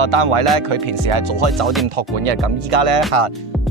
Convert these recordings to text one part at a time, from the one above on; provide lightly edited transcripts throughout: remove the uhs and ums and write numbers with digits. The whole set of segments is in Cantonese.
個單位咧，佢平時係做開酒店託管嘅，咁依家咧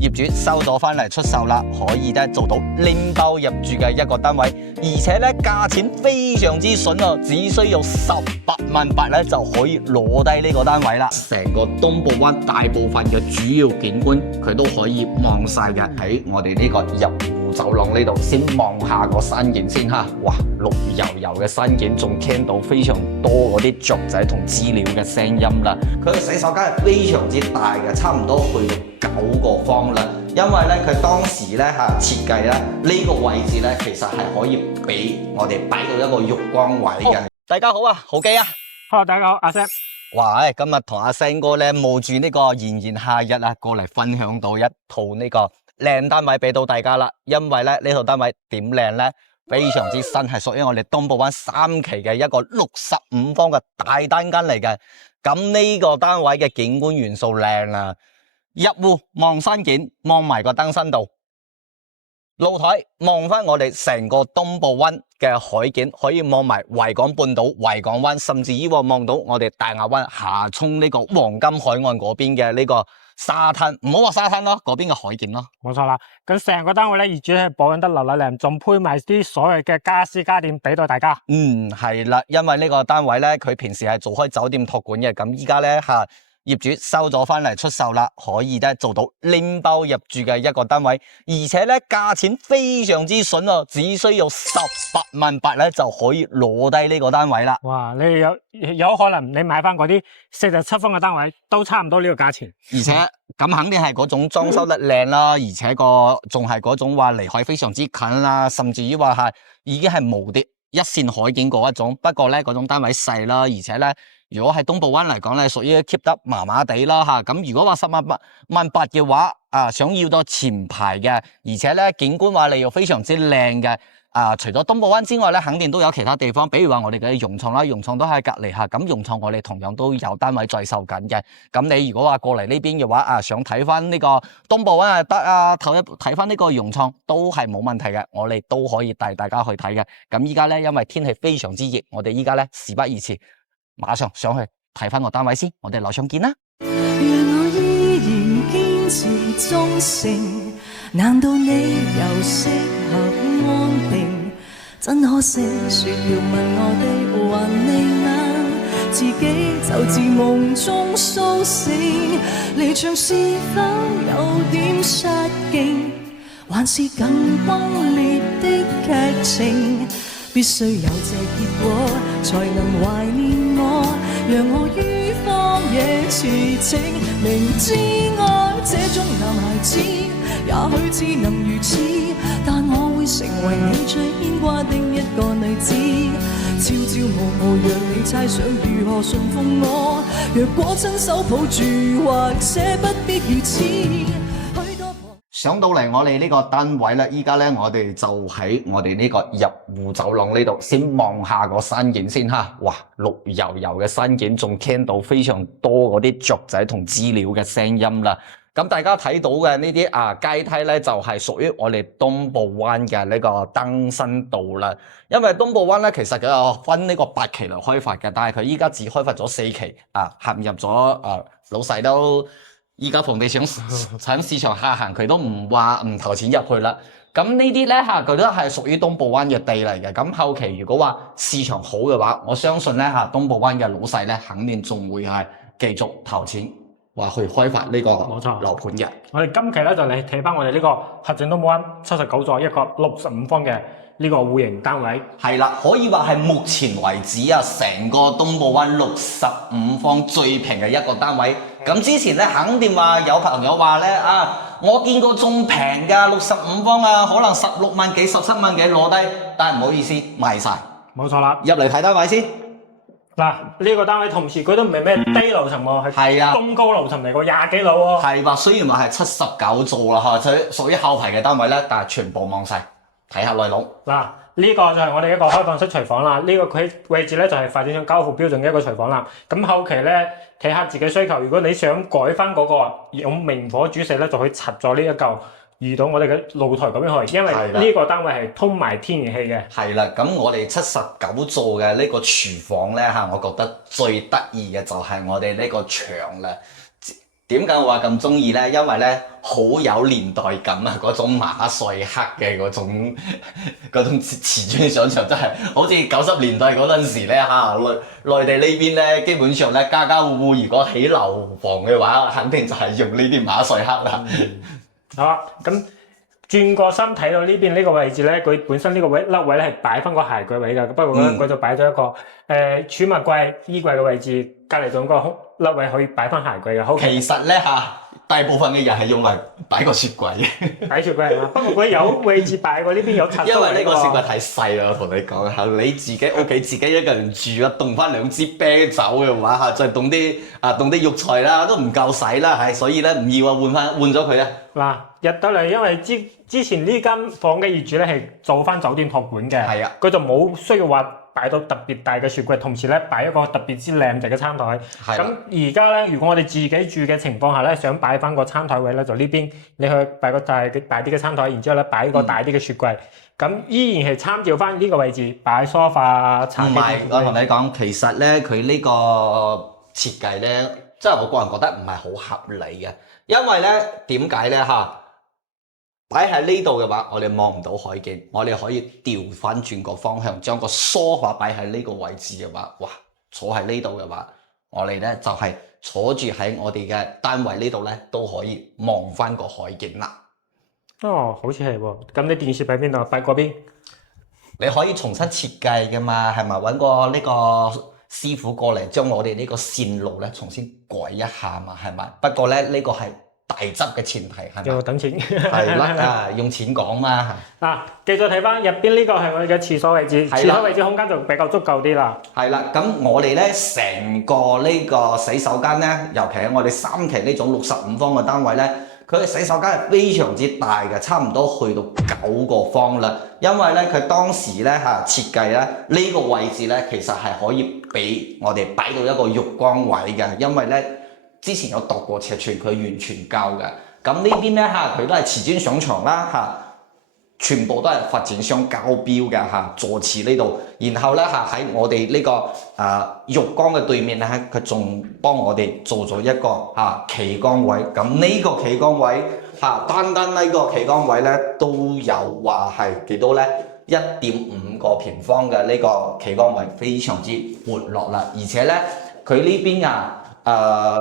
業主收咗翻嚟出售啦，可以咧做到拎包入住嘅一個單位，而且咧價錢非常之筍啊，只需要18.8萬咧就可以攞低呢個單位啦。成個東部灣大部分嘅主要景觀佢都可以望晒嘅，喺我哋呢個入戶走廊呢度先望下個山景先哈，哇，綠油油嘅山景，仲聽到非常多嗰啲雀仔同知了嘅聲音啦。佢嘅洗手間係非常之大嘅，差唔多去到9個方啦。因為咧佢當時咧設計咧呢個位置咧，其實係可以俾我哋擺到一個浴缸位嘅。大家好啊，豪基啊 ，Hello， 大家好，阿 Sam。哇！今日同阿 Sam 哥咧冒住呢個炎炎夏日啊，過嚟分享到一套呢個靚單位俾到大家啦。因為咧呢套單位點靚咧，非常之新，係屬於我哋東部灣3期嘅一個65方嘅大單間嚟嘅。咁呢個單位嘅景觀元素靚啊！入戶望山景，望埋個登山道，露台望翻我哋成個東部灣嘅海景，可以望埋維港半島、維港灣，甚至於望到我哋大亞灣下涌呢個黃金海岸嗰邊嘅呢個沙灘，唔好話沙灘咯，嗰邊嘅海景咯。冇錯啦，咁成個單位咧，業主係保養得流流靚，仲配埋啲所謂嘅家私家電俾到大家。係啦，因為呢個單位咧，佢平時係做開酒店託管嘅，咁依家咧業主收咗翻嚟出售啦，可以咧做到拎包入住嘅一個單位，而且咧價錢非常之筍啊，只需要18.8萬咧就可以攞低呢個單位啦。哇！你有可能你買翻嗰啲47方嘅單位都差唔多呢個價錢，而且咁肯定係嗰種裝修得靚啦，而且仲係嗰種話離海非常之近啦，甚至於話係已經係無敵一線海景嗰一種。不過咧嗰種單位細啦，而且咧。如果喺東部灣嚟講咧，屬於 keep 得麻麻地啦吓。咁如果話18.8萬嘅話，想要到前排嘅，而且咧景觀話你又非常之靚嘅。除咗東部灣之外咧，肯定都有其他地方，比如話我哋嘅融創啦，融創都喺隔籬吓。咁融創我哋同樣都有單位在售緊嘅。咁你如果話過嚟呢邊嘅話，想睇翻呢個東部灣得啊，睇翻呢個融創都係冇問題嘅，我哋都可以帶大家去睇嘅。咁依家咧，因為天氣非常之熱，我哋依家咧事不宜遲。馬上上去睇翻個單位先，我哋樓上見啦。讓我依然堅持忠誠，難道你又適合安定？真可惜，說要問我的還未晚，自己就自夢中甦醒。離場是否有點失敬，還是更轟烈的劇情？必須有這結果，才能懷念我，讓我於荒野馳騁。明知愛這種男孩子，也許只能如此，但我會成為你最牽掛的一個女子。朝朝暮暮，讓你猜想如何順奉我。若果親手抱住，或者不必如此。上到嚟我哋呢個單位咧，依家咧我哋就喺我哋呢個入戶走廊呢度先望下個山景先哈，哇，綠油油嘅山景，仲聽到非常多嗰啲雀仔同知了嘅聲音啦。咁大家睇到嘅呢啲階梯咧，就係屬於我哋東部灣嘅呢個登山道啦。因為東部灣咧其實佢有分呢個8期嚟開發嘅，但係佢依家只開發咗4期陷入咗老細都。依家房地產喺市場下行，佢都唔投錢入去啦。咁呢啲咧佢都係屬於東部灣嘅地嚟嘅。咁後期如果話市場好嘅話，我相信咧東部灣嘅老細咧肯定仲會係繼續投錢話去開發呢個樓盤嘅。我哋今期咧就嚟睇翻我哋呢個核正東部灣79座一個65方嘅呢個戶型單位。係啦，可以話係目前為止成個東部灣65方最平嘅一個單位。咁之前咧肯定話有朋友話咧我見過仲平㗎65方可能16萬幾、17萬幾攞低，但係唔好意思賣晒。冇錯啦，入嚟睇單位先。嗱，呢個單位同時佢都唔係咩低樓層喎，係中高樓層嚟個20幾樓喎。係話雖然話係79座啦嚇，佢屬於後排嘅單位咧，但係全部望晒，睇下內籠。嗱。呢個就係我哋一個開放式廚房啦，呢個佢位置咧就係發展商交付標準嘅一個廚房啦。咁後期咧睇下自己需求，如果你想改翻嗰個用明火煮食咧，就可以拆咗呢一嚿移到我哋嘅露台嗰邊去，因為呢個單位係通埋天然氣嘅。係啦，咁我哋79座嘅呢個廚房咧嚇，我覺得最得意嘅就係我哋呢個牆啦。點解我話咁中意咧？因為咧好有年代感啊！嗰種馬賽克嘅嗰種瓷磚上牆，真係好似90年代嗰陣時咧嚇，內地呢邊咧基本上咧家家戶戶如果起樓房嘅話，肯定就係用呢啲馬賽克啦。好啦，咁轉個身睇到呢邊呢個位置咧，佢本身呢個位凹位咧係擺翻個鞋櫃位㗎，不過咧佢就擺咗一個儲物櫃、衣櫃嘅位置，隔離仲有個凹位可以擺翻鞋櫃嘅。好，其實咧嚇，大部分嘅人係用嚟擺個雪櫃嘅，擺雪櫃啊。不過佢有位置擺喎，呢邊有插座。因為呢個雪櫃太細啦，我同你講嚇，你自己屋企自己一個人住啊，凍翻2支啤酒嘅話嚇，再凍啲肉菜啦，都唔夠使啦，係，所以咧唔要啊，換咗佢啊。嗱，入到嚟，因為之前呢間房嘅業主咧係做翻酒店託管嘅，係啊，佢就冇需要話擺到特別大嘅雪櫃，同時咧擺一個特別之靚仔嘅餐台。咁而家咧，如果我哋自己住嘅情況下咧，想擺翻個餐台位咧，就呢邊你去擺個大啲嘅餐台，然之後咧擺個大啲嘅雪櫃。咁依然係參照翻呢個位置擺梳化、茶几。唔係，我同你講，其實咧佢呢個設計咧，即係我個人覺得唔係好合理嘅，因為咧點解咧嚇？擺喺呢度嘅話，我哋望唔到海景，我哋可以調翻轉個方向，將個梳化擺喺呢個位置嘅話，哇！坐喺呢度嘅話，我哋咧就係坐住喺我哋嘅單位呢度咧，都可以望翻個海景啦。哦，好似係喎。咁你電視擺邊度？擺嗰邊？你可以重新設計噶嘛，係咪？揾個呢個師傅過嚟，將我哋呢個線路咧重新改一下嘛，係咪？不過咧呢個係大執嘅前提，係咪？要等錢。係啦，用錢講嘛。嗱，繼續睇翻入邊呢個係我哋嘅廁所位置，廁所位置空間就比較足夠啲啦。係啦，咁我哋咧成個呢個洗手間咧，尤其係我哋3期呢種65方嘅單位咧，佢嘅洗手間係非常之大嘅，差唔多去到9個方啦。因為咧佢當時咧嚇設計咧呢個位置咧，其實係可以俾我哋擺到一個浴缸位嘅，因為咧。之前有度過尺寸，佢完全夠嘅。咁呢邊咧嚇，佢都係瓷磚上牆啦嚇，全部都係發展商交標嘅嚇，座廁呢度。然後咧嚇喺我哋呢個浴缸嘅對面咧，佢仲幫我哋做咗一個企缸位。咁呢個企缸位嚇，單呢個企缸位咧都有話係幾多咧？1.5個平方嘅呢個企缸位，非常之活絡啦。而且咧，佢呢邊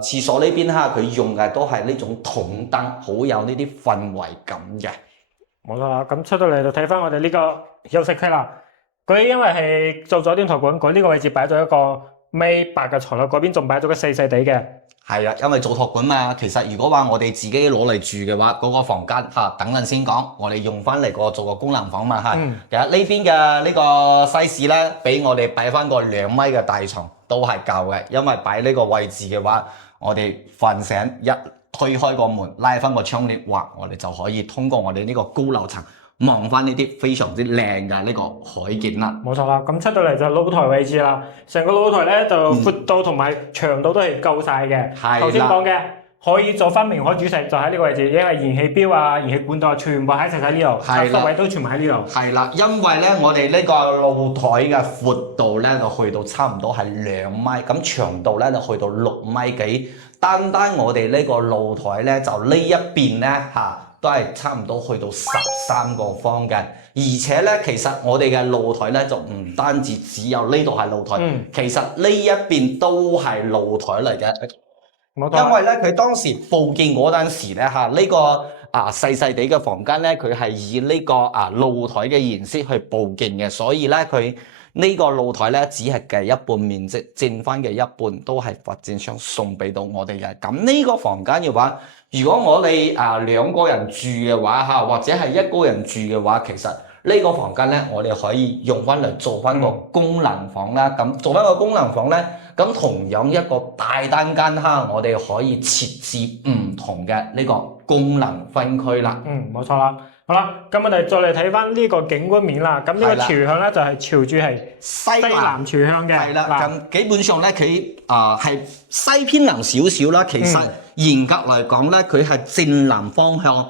廁所呢邊佢用嘅都係呢種筒燈，好有呢啲氛圍感嘅。冇錯啦，咁出到嚟就睇翻我哋呢個休息區啦。佢因為係做酒店託管，佢呢個位置擺咗一個米8嘅床啦，嗰邊仲擺咗個細細地嘅。係啊，因為做託管嘛，其實如果話我哋自己攞嚟住嘅話，嗰個房間等陣先講，我哋用翻嚟做個功能房嘛其實呢邊嘅呢個 size 咧，俾我哋擺翻個2米嘅大床都係夠嘅，因為擺呢個位置嘅話，我哋瞓醒一推開個門，拉翻個窗簾，哇！我哋就可以通過我哋呢個高樓層望翻呢啲非常之靚嘅呢個海景啦。冇錯啦，咁出到嚟就露台位置啦，成個露台咧就闊度同埋長度都係夠晒嘅。頭先講嘅可以做翻明海煮食，就喺呢個位置，因為燃氣錶啊、燃氣管道全部喺晒呢度，插座位都全部喺呢度。係啦，因為咧我哋呢個露台嘅闊度咧就去到差唔多係2米，咁長度咧就去到6米幾。單我哋呢個露台咧就呢一邊咧都係差唔多去到13個方嘅，而且咧其實我哋嘅露台咧就唔單止只有呢度係露台，其實呢一邊都係露台嚟嘅。因為咧佢當時佈建嗰陣時咧呢個細細地嘅房間咧，佢係以呢個露台嘅形式去佈建嘅，所以咧佢呢個露台咧只係計一半面積，剩翻嘅一半都係發展商送俾到我哋嘅。咁呢個房間嘅話，如果我哋2個人住嘅話或者係1個人住嘅話，其實呢個房間咧，我哋可以用翻嚟做翻個功能房啦。咁做翻個功能房咧，咁同樣一個大單間我哋可以設置唔同嘅呢個功能分區啦。冇錯啦。好啦，咁我哋再嚟睇翻呢個景觀面啦。咁呢個朝向咧就係朝住係西南朝向嘅。係啦，咁基本上咧佢係西偏南少少啦。其實嚴格嚟講咧，佢係正南方向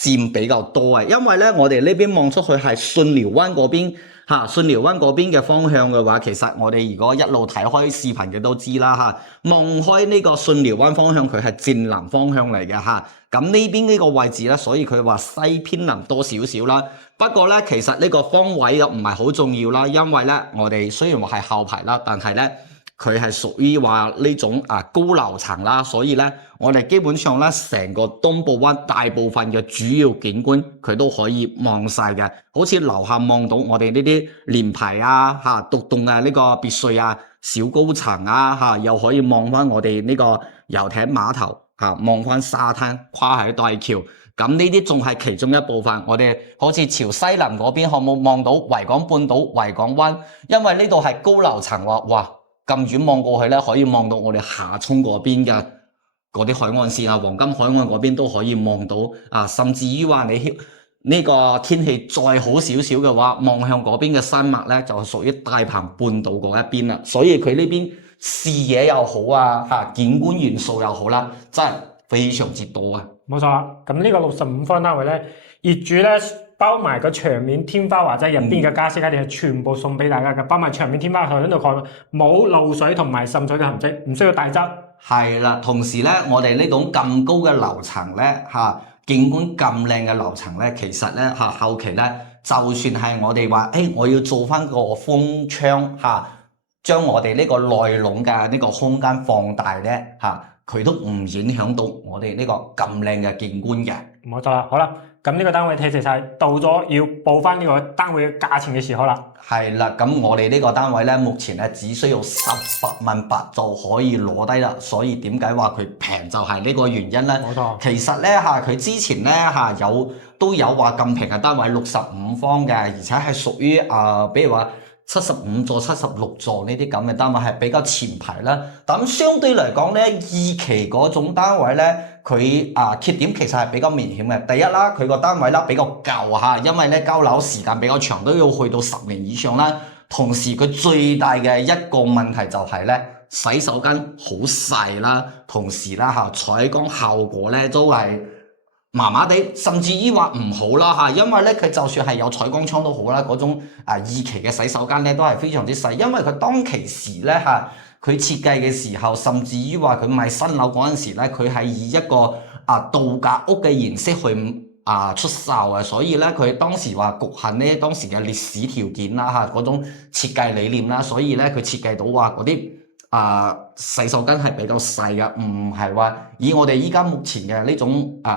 佔比較多啊，因為咧我哋呢邊望出去係巽寮灣嗰邊嚇，巽寮灣嗰邊嘅方向嘅話，其實我哋如果一路睇開視頻嘅都知啦嚇，望開呢個巽寮灣方向佢係正南方向嚟嘅嚇，咁呢邊呢個位置咧，所以佢話西偏南多少少啦。不過咧，其實呢個方位又唔係好重要啦，因為咧我哋雖然話係後排啦，但係咧，佢係屬於話呢種高樓層啦，所以咧我哋基本上咧成個東部灣大部分嘅主要景觀佢都可以望晒嘅，好似樓下望到我哋呢啲連排啊嚇獨棟啊呢個別墅啊小高層啊嚇，又可以望翻我哋呢個遊艇碼頭嚇，望翻沙灘跨海大橋，咁呢啲仲係其中一部分。我哋好似朝西南嗰邊可冇望到維港半島、維港灣，因為呢度係高樓層喎，哇！咁遠望過去咧，可以望到我哋下涌嗰邊嘅嗰啲海岸線啊，黃金海岸嗰邊都可以望到啊，甚至於話你呢個天氣再好少少嘅話，望向嗰邊嘅山脈咧，就係屬於大鵬半島嗰一邊啦。所以佢呢邊視野又好啊，嚇景觀元素又好啦，真係非常之多啊！冇錯啦，咁呢個65方單位咧，業主咧包埋個牆面天花或者入邊嘅家私家電係全部送俾大家嘅，包埋牆面天花台喺度看，冇漏水同埋滲水嘅痕跡，唔需要大則。係啦，同時咧，我哋呢種咁高嘅樓層咧，嚇景觀咁靚嘅樓層咧，其實咧嚇後期咧，就算係我哋話，我要做翻個風窗嚇，將我哋呢個內籠嘅呢個空間放大咧嚇，佢都唔影響到我哋呢個咁靚嘅景觀嘅。冇錯啦，好啦，咁呢個單位睇齊晒，到咗要報翻呢個單位嘅價錢嘅時候啦。係啦，咁我哋呢個單位咧，目前咧只需要18萬8就可以攞低啦。所以點解話佢平就係呢個原因咧？冇錯。其實咧嚇，佢之前咧嚇都有話咁平嘅單位65方嘅，而且係屬於比如話75座、76座呢啲咁嘅單位係比較前排啦。咁相對嚟講咧，二期嗰種單位咧，佢缺點其實係比較明顯嘅。第一啦，佢個單位啦比較舊嚇，因為咧交樓時間比較長，都要去到10年以上啦。同時佢最大嘅一個問題就係咧，洗手間好細啦，同時啦嚇採光效果咧都係麻麻地，甚至於話唔好啦嚇，因為咧佢就算係有採光窗都好啦，嗰種二期嘅洗手間咧都係非常之細，因為佢當其時咧嚇佢設計嘅時候，甚至於話佢賣新樓嗰陣時咧，佢係以一個度假屋嘅形式去出售啊，所以咧佢當時話局限咧當時嘅歷史條件啦嚇嗰種設計理念啦，所以咧佢設計到話嗰啲洗手間係比較細嘅，唔係話以我哋依家目前嘅呢種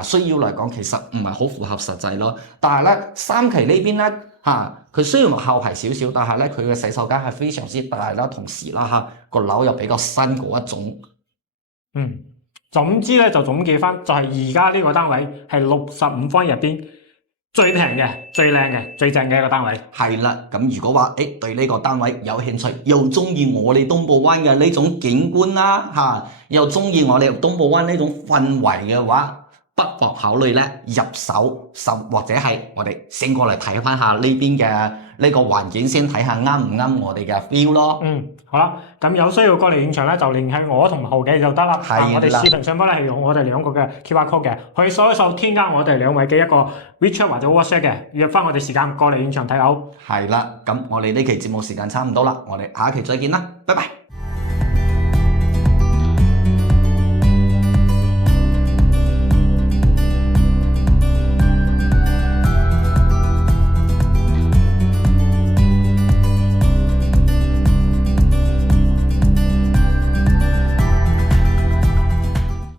需要嚟講，其實唔係好符合實際咯。但係咧3期呢邊咧佢雖然話後排少少，但係咧佢嘅洗手間係非常之大啦，同時啦個樓又比較新嗰一種。總之咧就總結翻，就係而家呢個單位係65方入邊最平嘅、最靚嘅、最正嘅一個單位。係啦，咁如果話對呢個單位有興趣，又中意我哋東部灣嘅呢種景觀啦又中意我哋東部灣呢種氛圍嘅話，不妨考慮咧入手，或者係我哋先過嚟睇翻下呢邊嘅呢個環境，先睇下啱唔啱我哋嘅 feel 咯。好啦，咁有需要過嚟現場咧，就聯繫我同後記就得啦。我哋視頻上方咧係用我哋兩個嘅 QR code 嘅，可以掃一掃添加我哋兩位嘅一個 WeChat 或者 WhatsApp 嘅，約翻我哋時間過嚟現場睇樓。係啦，咁我哋呢期節目時間差唔多啦，我哋下一期再見啦，拜拜。